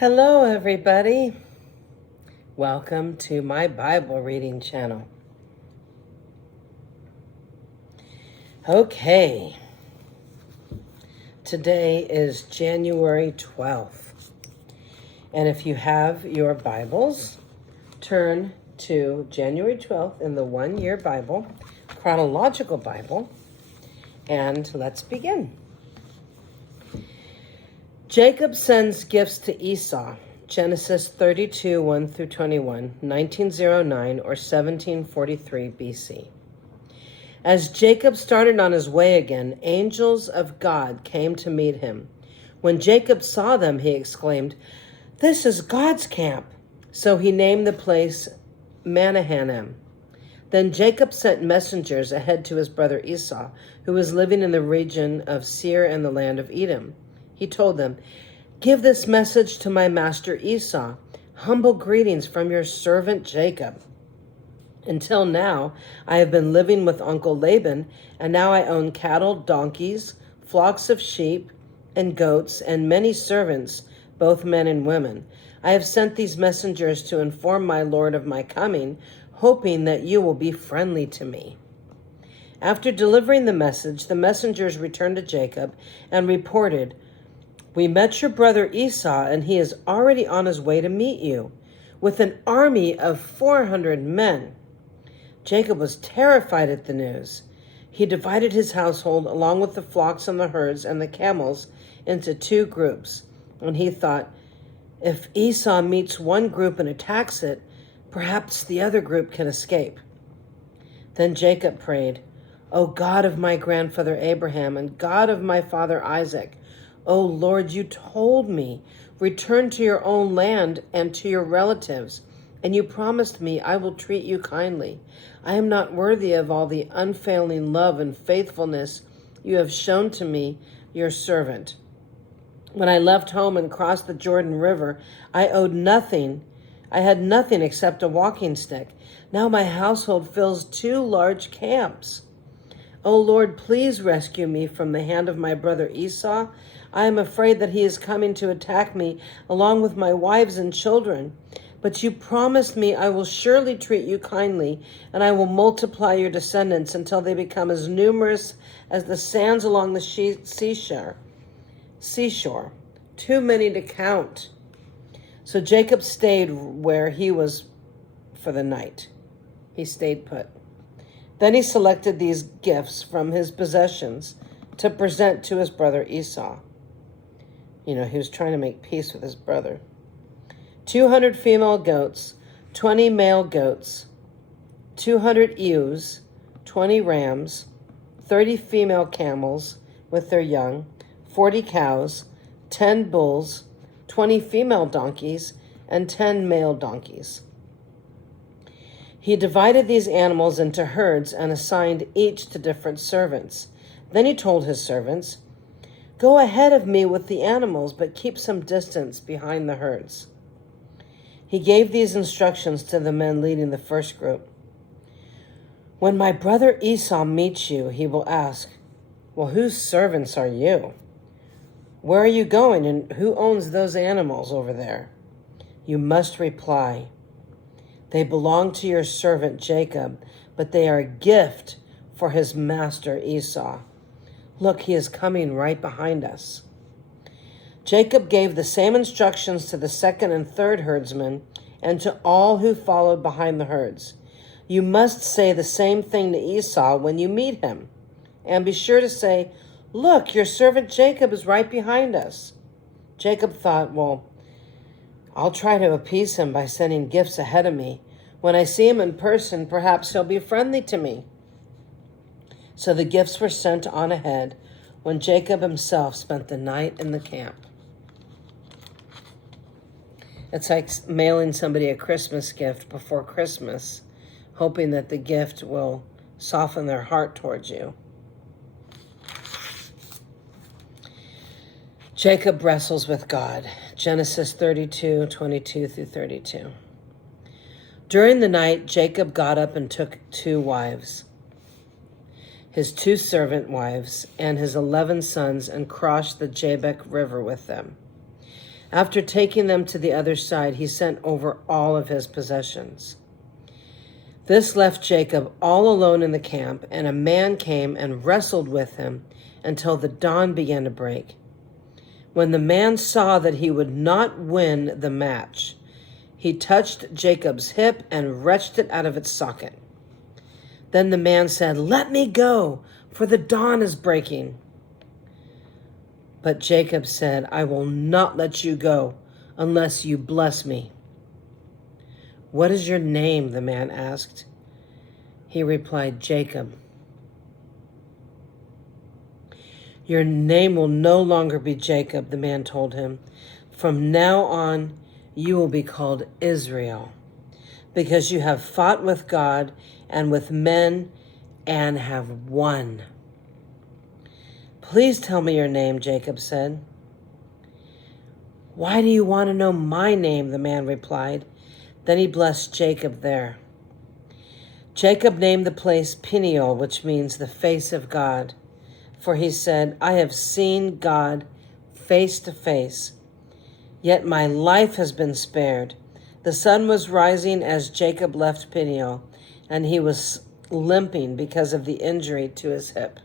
Hello, everybody. Welcome to my Bible reading channel. Okay, today is January 12th. And if you have your Bibles, turn to January 12th in the one-year Bible, Chronological Bible, and let's begin. Jacob sends gifts to Esau. Genesis 32, 1 through 21, 1909 or 1743 BC. As Jacob started on his way again, angels of God came to meet him. When Jacob saw them, he exclaimed, "This is God's camp." So he named the place Mahanaim. Then Jacob sent messengers ahead to his brother Esau, who was living in the region of Seir and the land of Edom. He told them, "Give this message to my master Esau. Humble greetings from your servant Jacob. Until now, I have been living with Uncle Laban, and now I own cattle, donkeys, flocks of sheep and goats, and many servants, both men and women. I have sent these messengers to inform my lord of my coming, hoping that you will be friendly to me." After delivering the message, the messengers returned to Jacob and reported, "We met your brother Esau, and he is already on his way to meet you, with an army of 400 men." Jacob was terrified at the news. He divided his household, along with the flocks and the herds and the camels, into two groups. And he thought, if Esau meets one group and attacks it, perhaps the other group can escape. Then Jacob prayed, "O God of my grandfather Abraham and God of my father Isaac, O Lord, you told me, return to your own land and to your relatives, and you promised me I will treat you kindly. I am not worthy of all the unfailing love and faithfulness you have shown to me, your servant. When I left home and crossed the Jordan River, I owed nothing. I had nothing except a walking stick. Now my household fills two large camps. O Lord, please rescue me from the hand of my brother Esau. I am afraid that he is coming to attack me along with my wives and children. But you promised me I will surely treat you kindly, and I will multiply your descendants until they become as numerous as the sands along the seashore, too many to count." So Jacob stayed where he was for the night. He stayed put. Then he selected these gifts from his possessions to present to his brother Esau. He was trying to make peace with his brother. 200 female goats, 20 male goats, 200 ewes, 20 rams, 30 female camels with their young, 40 cows, 10 bulls, 20 female donkeys, and 10 male donkeys. He divided these animals into herds and assigned each to different servants. Then he told his servants, "Go ahead of me with the animals, but keep some distance behind the herds." He gave these instructions to the men leading the first group. "When my brother Esau meets you, he will ask, 'Well, whose servants are you? Where are you going, and who owns those animals over there?' You must reply, 'They belong to your servant Jacob, but they are a gift for his master Esau. Look, he is coming right behind us.'" Jacob gave the same instructions to the second and third herdsmen and to all who followed behind the herds. "You must say the same thing to Esau when you meet him. And be sure to say, 'Look, your servant Jacob is right behind us.'" Jacob thought, "Well, I'll try to appease him by sending gifts ahead of me. When I see him in person, perhaps he'll be friendly to me." So the gifts were sent on ahead when Jacob himself spent the night in the camp. It's like mailing somebody a Christmas gift before Christmas, hoping that the gift will soften their heart towards you. Jacob wrestles with God. Genesis 32, 22 through 32. During the night, Jacob got up and took 2 wives, his 2 servant wives, and his 11 sons, and crossed the Jabbok River with them. After taking them to the other side, he sent over all of his possessions. This left Jacob all alone in the camp, and a man came and wrestled with him until the dawn began to break. When the man saw that he would not win the match, he touched Jacob's hip and wrenched it out of its socket. Then the man said, "Let me go, for the dawn is breaking." But Jacob said, "I will not let you go unless you bless me." "What is your name?" the man asked. He replied, "Jacob." "Your name will no longer be Jacob," the man told him. "From now on, you will be called Israel, because you have fought with God and with men and have won." "Please tell me your name," Jacob said. "Why do you want to know my name?" the man replied. Then he blessed Jacob there. Jacob named the place Peniel, which means the face of God. For he said, "I have seen God face to face, yet my life has been spared." The sun was rising as Jacob left Peniel, and he was limping because of the injury to his hip.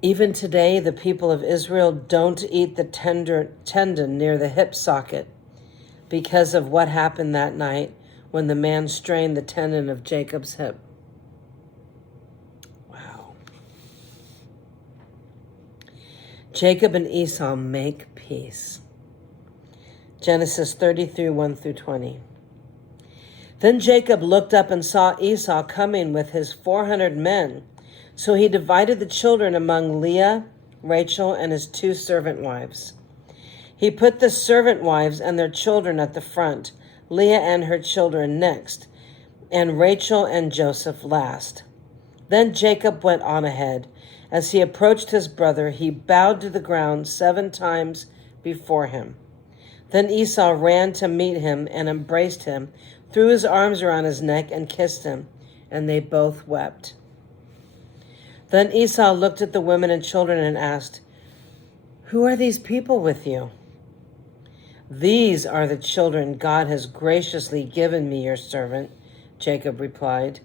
Even today, the people of Israel don't eat the tendon near the hip socket because of what happened that night when the man strained the tendon of Jacob's hip. Wow. Jacob and Esau make peace. Genesis 33, 1 through 20. Then Jacob looked up and saw Esau coming with his 400 men. So he divided the children among Leah, Rachel, and his 2 servant wives. He put the servant wives and their children at the front, Leah and her children next, and Rachel and Joseph last. Then Jacob went on ahead. As he approached his brother, he bowed to the ground 7 times before him. Then Esau ran to meet him and embraced him, threw his arms around his neck and kissed him, and they both wept. Then Esau looked at the women and children and asked, "Who are these people with you?" "These are the children God has graciously given me, your servant," Jacob replied.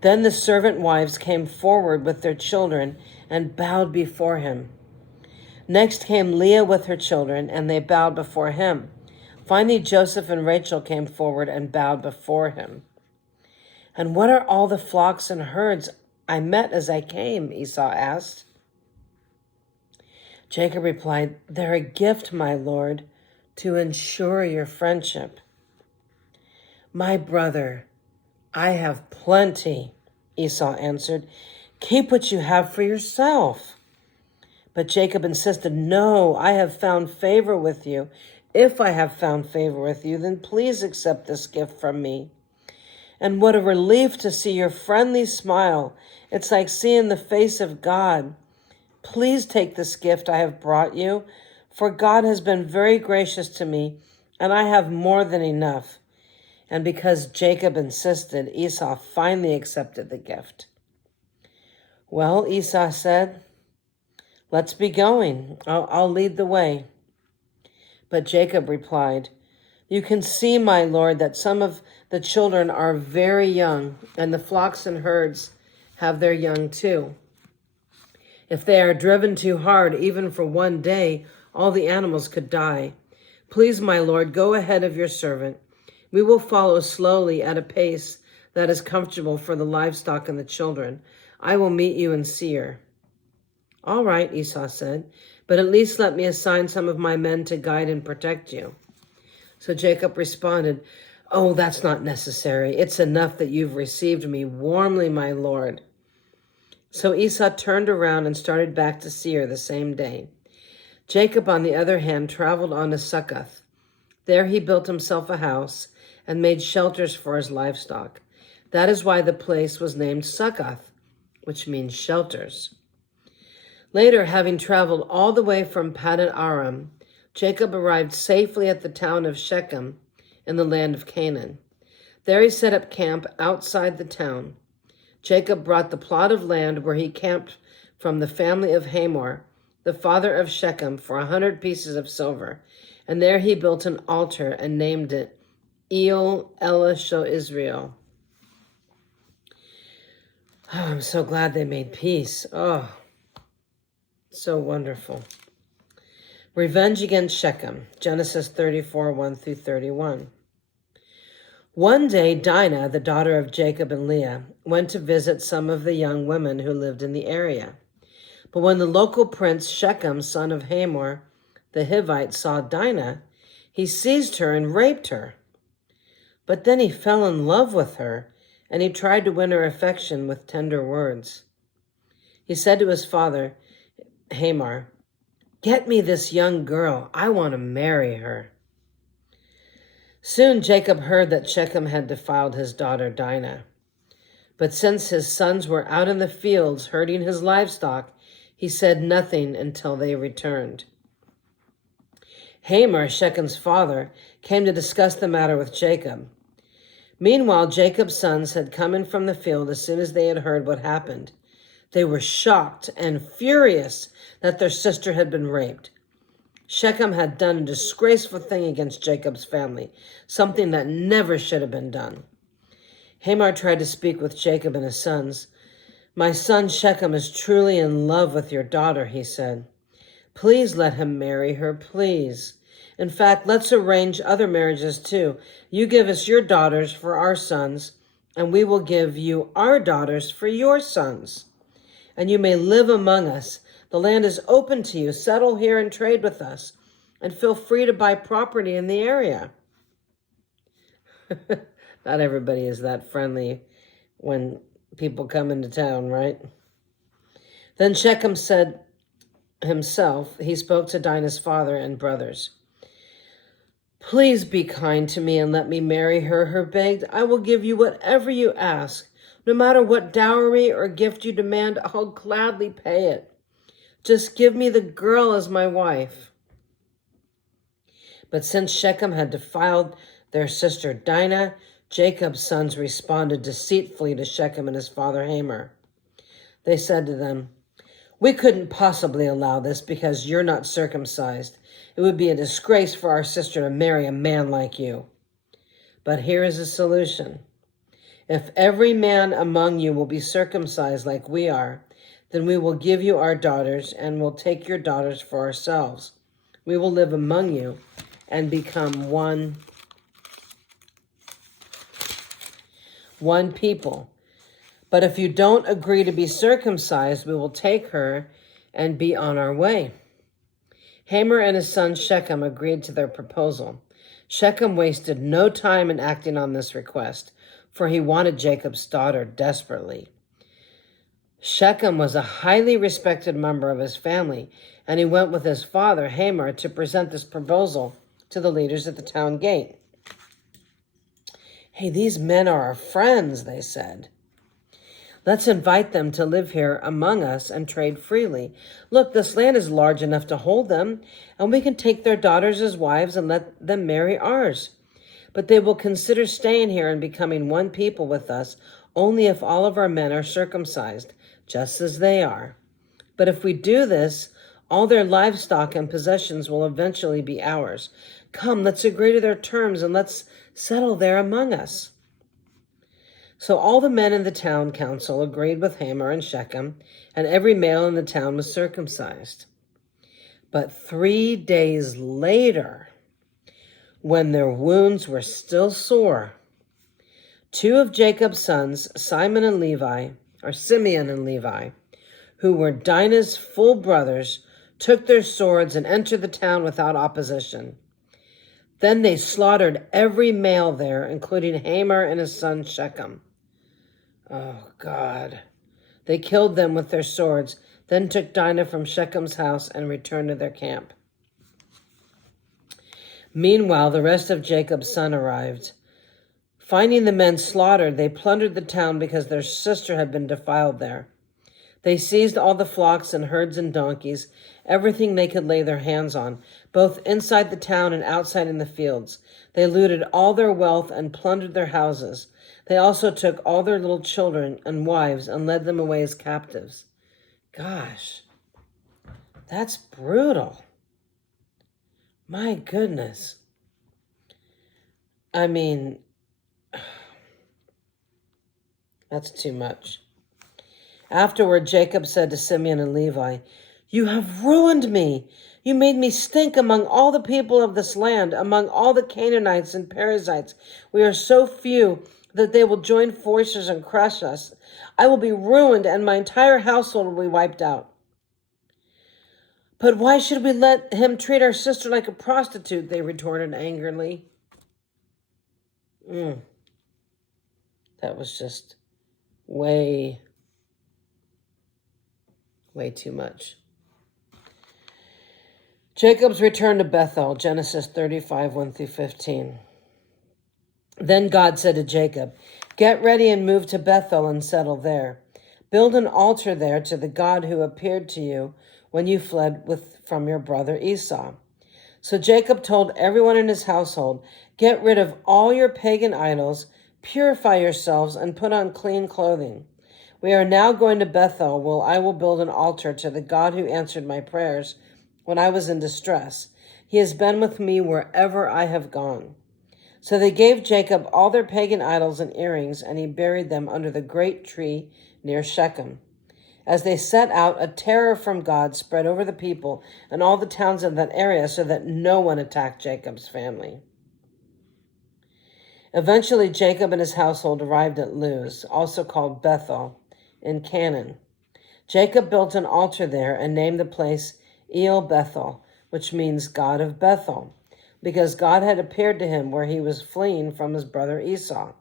Then the servant wives came forward with their children and bowed before him. Next came Leah with her children, and they bowed before him. Finally, Joseph and Rachel came forward and bowed before him. "And what are all the flocks and herds I met as I came?" Esau asked. Jacob replied, "They're a gift, my lord, to ensure your friendship." "My brother, I have plenty," Esau answered. "Keep what you have for yourself." But Jacob insisted, "No, I have found favor with you. If I have found favor with you, then please accept this gift from me. And what a relief to see your friendly smile. It's like seeing the face of God. Please take this gift I have brought you, for God has been very gracious to me, and I have more than enough." And because Jacob insisted, Esau finally accepted the gift. "Well," Esau said, "let's be going. I'll lead the way." But Jacob replied, "You can see, my lord, that some of the children are very young, and the flocks and herds have their young too. If they are driven too hard, even for one day, all the animals could die. Please, my lord, go ahead of your servant. We will follow slowly at a pace that is comfortable for the livestock and the children. I will meet you in Seir." "All right," Esau said, "but at least let me assign some of my men to guide and protect you." So Jacob responded, "Oh, that's not necessary. It's enough that you've received me warmly, my lord." So Esau turned around and started back to Seir the same day. Jacob, on the other hand, traveled on to Succoth. There he built himself a house and made shelters for his livestock. That is why the place was named Succoth, which means shelters. Later, having traveled all the way from Paddan Aram, Jacob arrived safely at the town of Shechem in the land of Canaan. There he set up camp outside the town. Jacob brought the plot of land where he camped from the family of Hamor, the father of Shechem, for 100 pieces of silver. And there he built an altar and named it El Elisho Israel. Oh, I'm so glad they made peace. Oh, so wonderful. Revenge against Shechem, Genesis 34, 1 through 31. One day, Dinah, the daughter of Jacob and Leah, went to visit some of the young women who lived in the area. But when the local prince Shechem, son of Hamor, the Hivite, saw Dinah, he seized her and raped her. But then he fell in love with her, and he tried to win her affection with tender words. He said to his father, Hamor, "Get me this young girl. I want to marry her." Soon Jacob heard that Shechem had defiled his daughter Dinah. But since his sons were out in the fields herding his livestock, he said nothing until they returned. Hamor, Shechem's father, came to discuss the matter with Jacob. Meanwhile, Jacob's sons had come in from the field as soon as they had heard what happened. They were shocked and furious that their sister had been raped. Shechem had done a disgraceful thing against Jacob's family, something that never should have been done. Hamor tried to speak with Jacob and his sons. "My son Shechem is truly in love with your daughter," he said. "Please let him marry her, please. In fact, let's arrange other marriages too. You give us your daughters for our sons, and we will give you our daughters for your sons. And you may live among us. The land is open to you. Settle here and trade with us, and feel free to buy property in the area." Not everybody is that friendly when people come into town, right? Then Shechem said himself, he spoke to Dinah's father and brothers. "Please be kind to me and let me marry her," begged. "I will give you whatever you ask. No matter what dowry or gift you demand, I'll gladly pay it. Just give me the girl as my wife." But since Shechem had defiled their sister Dinah, Jacob's sons responded deceitfully to Shechem and his father Hamor. They said to them, "We couldn't possibly allow this because you're not circumcised. It would be a disgrace for our sister to marry a man like you. But here is a solution. If every man among you will be circumcised like we are, then we will give you our daughters and will take your daughters for ourselves. We will live among you and become one people. But if you don't agree to be circumcised, we will take her and be on our way." Hamor and his son Shechem agreed to their proposal. Shechem wasted no time in acting on this request, for he wanted Jacob's daughter desperately. Shechem was a highly respected member of his family, and he went with his father Hamor to present this proposal to the leaders at the town gate. "Hey, these men are our friends," they said. "Let's invite them to live here among us and trade freely. Look, this land is large enough to hold them, and we can take their daughters as wives and let them marry ours. But they will consider staying here and becoming one people with us only if all of our men are circumcised, just as they are. But if we do this, all their livestock and possessions will eventually be ours. Come, let's agree to their terms and let's settle there among us." So all the men in the town council agreed with Hamor and Shechem, and every male in the town was circumcised. But 3 days later, when their wounds were still sore, 2 of Jacob's sons, Simeon and Levi, who were Dinah's full brothers, took their swords and entered the town without opposition. Then they slaughtered every male there, including Hamor and his son Shechem. Oh, God. They killed them with their swords, then took Dinah from Shechem's house and returned to their camp. Meanwhile, the rest of Jacob's son arrived. Finding the men slaughtered, they plundered the town because their sister had been defiled there. They seized all the flocks and herds and donkeys, everything they could lay their hands on, both inside the town and outside in the fields. They looted all their wealth and plundered their houses. They also took all their little children and wives and led them away as captives. Gosh, That's brutal. My goodness. I mean, that's too much. Afterward, Jacob said to Simeon and Levi, "You have ruined me. You made me stink among all the people of this land, among all the Canaanites and Perizzites. We are so few that they will join forces and crush us. I will be ruined, and my entire household will be wiped out." "But why should we let him treat our sister like a prostitute?" they retorted angrily. That was just way too much. Jacob's return to Bethel, Genesis 35, 1 through 15. Then God said to Jacob, "Get ready and move to Bethel and settle there. Build an altar there to the God who appeared to you when you fled from your brother Esau." So Jacob told everyone in his household, "Get rid of all your pagan idols, purify yourselves, and put on clean clothing. We are now going to Bethel, where I will build an altar to the God who answered my prayers when I was in distress. He has been with me wherever I have gone." So they gave Jacob all their pagan idols and earrings, and he buried them under the great tree near Shechem. As they set out, a terror from God spread over the people and all the towns of that area so that no one attacked Jacob's family. Eventually, Jacob and his household arrived at Luz, also called Bethel, in Canaan. Jacob built an altar there and named the place El Bethel, which means God of Bethel, because God had appeared to him where he was fleeing from his brother Esau.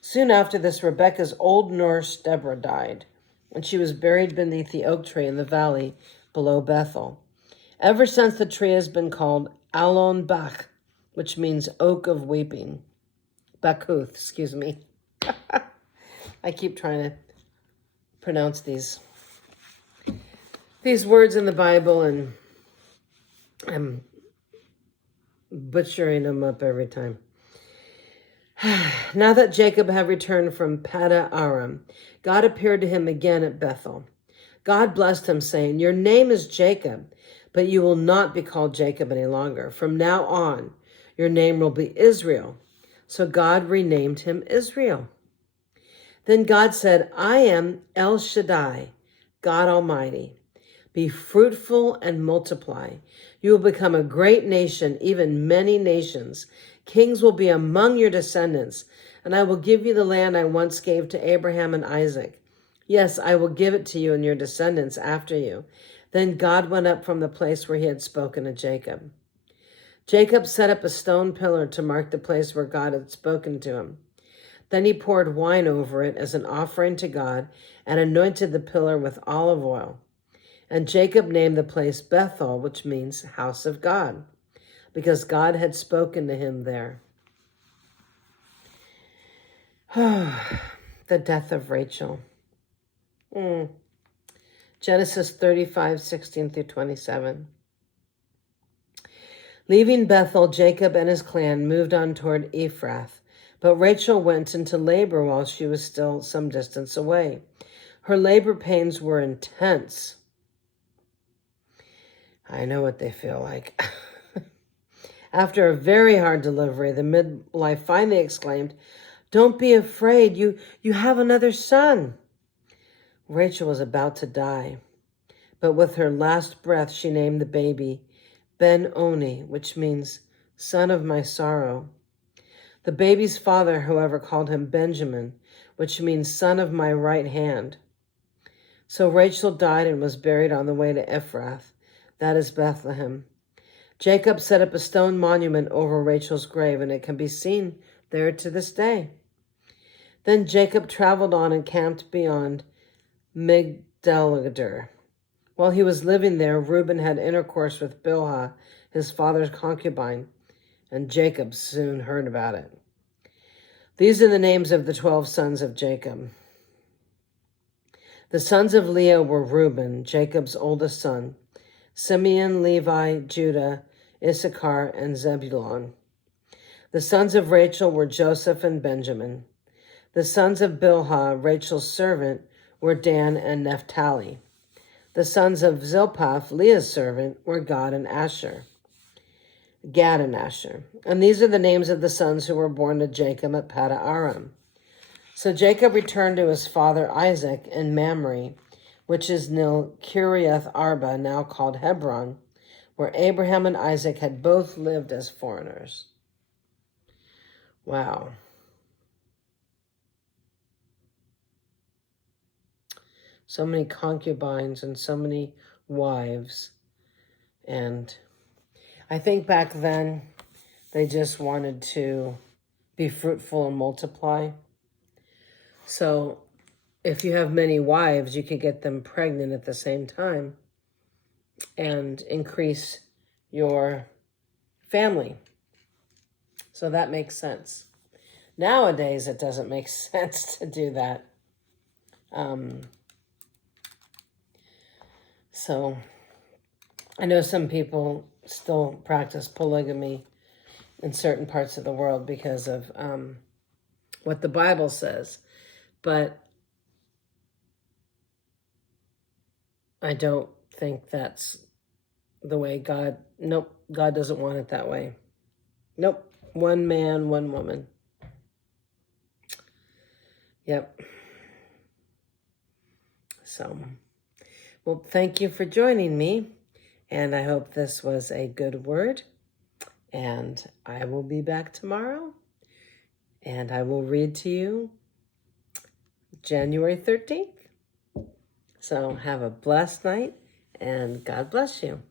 Soon after this, Rebekah's old nurse Deborah died, and she was buried beneath the oak tree in the valley below Bethel. Ever since, the tree has been called Alon Bach, which means oak of weeping. Bakuth, excuse me. I keep trying to pronounce these words in the Bible, and I'm butchering them up every time. Now that Jacob had returned from Paddan Aram, God appeared to him again at Bethel. God blessed him, saying, "Your name is Jacob, but you will not be called Jacob any longer. From now on, your name will be Israel." So God renamed him Israel. Then God said, "I am El Shaddai, God Almighty. Be fruitful and multiply. You will become a great nation, even many nations. Kings will be among your descendants, and I will give you the land I once gave to Abraham and Isaac. Yes, I will give it to you and your descendants after you." Then God went up from the place where he had spoken to Jacob. Jacob set up a stone pillar to mark the place where God had spoken to him. Then he poured wine over it as an offering to God and anointed the pillar with olive oil. And Jacob named the place Bethel, which means house of God, because God had spoken to him there. The death of Rachel. Genesis 35, 16 through 27. Leaving Bethel, Jacob and his clan moved on toward Ephrath, but Rachel went into labor while she was still some distance away. Her labor pains were intense. I know what they feel like. After a very hard delivery, the midwife finally exclaimed, "Don't be afraid, you have another son." Rachel was about to die, but with her last breath, she named the baby Ben-Oni, which means son of my sorrow. The baby's father, however, called him Benjamin, which means son of my right hand. So Rachel died and was buried on the way to Ephrath, that is Bethlehem. Jacob set up a stone monument over Rachel's grave, and it can be seen there to this day. Then Jacob traveled on and camped beyond Migdal-Eder. While he was living there, Reuben had intercourse with Bilhah, his father's concubine, and Jacob soon heard about it. These are the names of the 12 sons of Jacob. The sons of Leah were Reuben, Jacob's oldest son, Simeon, Levi, Judah, Issachar, and Zebulun. The sons of Rachel were Joseph and Benjamin. The sons of Bilhah, Rachel's servant, were Dan and Naphtali. The sons of Zilpah, Leah's servant, were Gad and Asher. And these are the names of the sons who were born to Jacob at Paddan-aram. So Jacob returned to his father Isaac in Mamre, which is near Kiriath Arba, now called Hebron, where Abraham and Isaac had both lived as foreigners. Wow. So many concubines and so many wives. And I think back then they just wanted to be fruitful and multiply. So if you have many wives, you could get them pregnant at the same time and increase your family. So that makes sense. Nowadays, it doesn't make sense to do that. So I know some people still practice polygamy in certain parts of the world because of what the Bible says. But I don't think that's the way God, nope, God doesn't want it that way. Nope, one man, one woman. Yep. So, well, thank you for joining me, and I hope this was a good word, and I will be back tomorrow, and I will read to you January 13th. So have a blessed night, and God bless you.